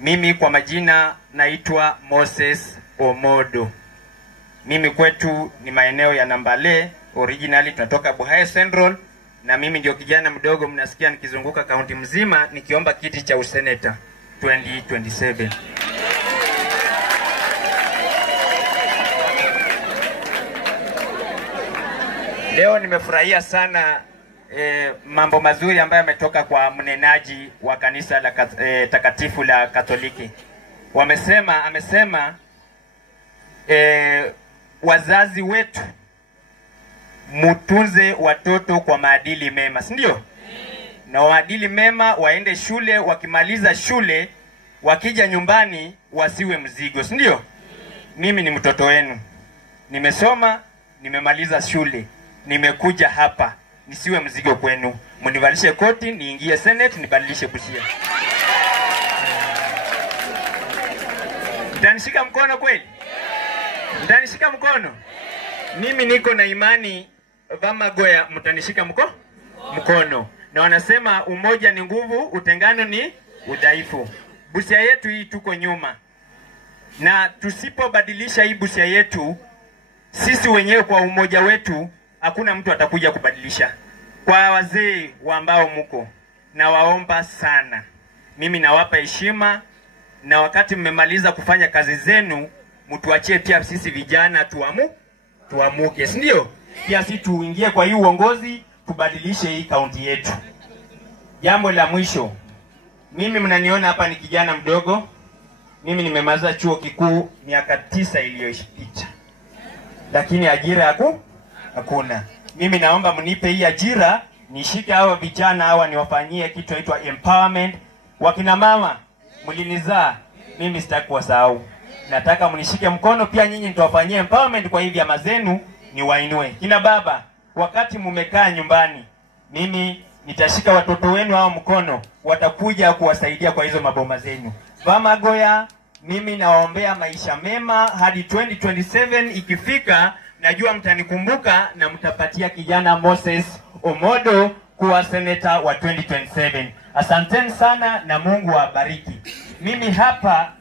Mimi kwa majina naitwa Moses Omodo. Mimi kwetu ni maeneo ya Nambale, originally tunatoka Buhaya Central, na mimi ndio kijana mdogo mnasikia nikizunguka kaunti mzima nikiomba kiti cha useneta 2027. Leo nimefurahia sana mambo mazuri ambayo yametoka kwa mnenaji wa kanisa la takatifu la Katoliki. Amesema wazazi wetu mutunze watoto kwa maadili mema, si ndio? Na maadili mema waende shule, wakimaliza shule wakija nyumbani wasiwe mzigo, si ndio? Mimi ni mtoto wenu. Nimesoma, nimemaliza shule. Nimekuja hapa nisiwe mzigo kwenu. Mnivalishe koti, niingie Senate, nibadilishe Busia. Mtanishika mkono kweli? Mtanishika mkono? Mimi niko na imani Vamagoya mtanishika mkono. Na wanasema umoja ni nguvu, utengano ni udhaifu. Busia yetu hii tuko nyuma. Na tusipobadilisha hii Busia yetu, sisi wenyewe kwa umoja wetu, hakuna mtu atakuja kubadilisha. Kwa wazee ambao mko, na waomba sana. Mimi nawapa heshima, na wakati mmemaliza kufanya kazi zenu, mtuachie pia sisi vijana tuamuke, si ndio? Pia sisi tuingie kwa hii uongozi, tubadilishe hii kaunti yetu. Jambo la mwisho, mimi mnaniona hapa ni kijana mdogo. Mimi nimemaliza chuo kikuu miaka 9 iliyopita. Lakini ajira hakuna. Mimi naomba mnipe hii ajira, nishike hawa vijana hawa niwafanyie kitu inaitwa empowerment. Wakina mama mlinizaa, mimi sitaki kuwasahau. Nataka mnishike mkono pia nyinyi nitawafanyia empowerment kwa hivi vyama zenu niwainue. Kina baba, wakati mumekaa nyumbani, mimi nitashika watoto wenu hao mkono, watakuja kuwasaidia kwa hizo maboma zenu. Vamagoya, mimi nawaombea maisha mema hadi 2027 ikifika. Najua mtanikumbuka na mtapatia kijana Moses Omodo kuwa seneta wa 2027. Asanteni sana na Mungu awabariki. Mimi hapa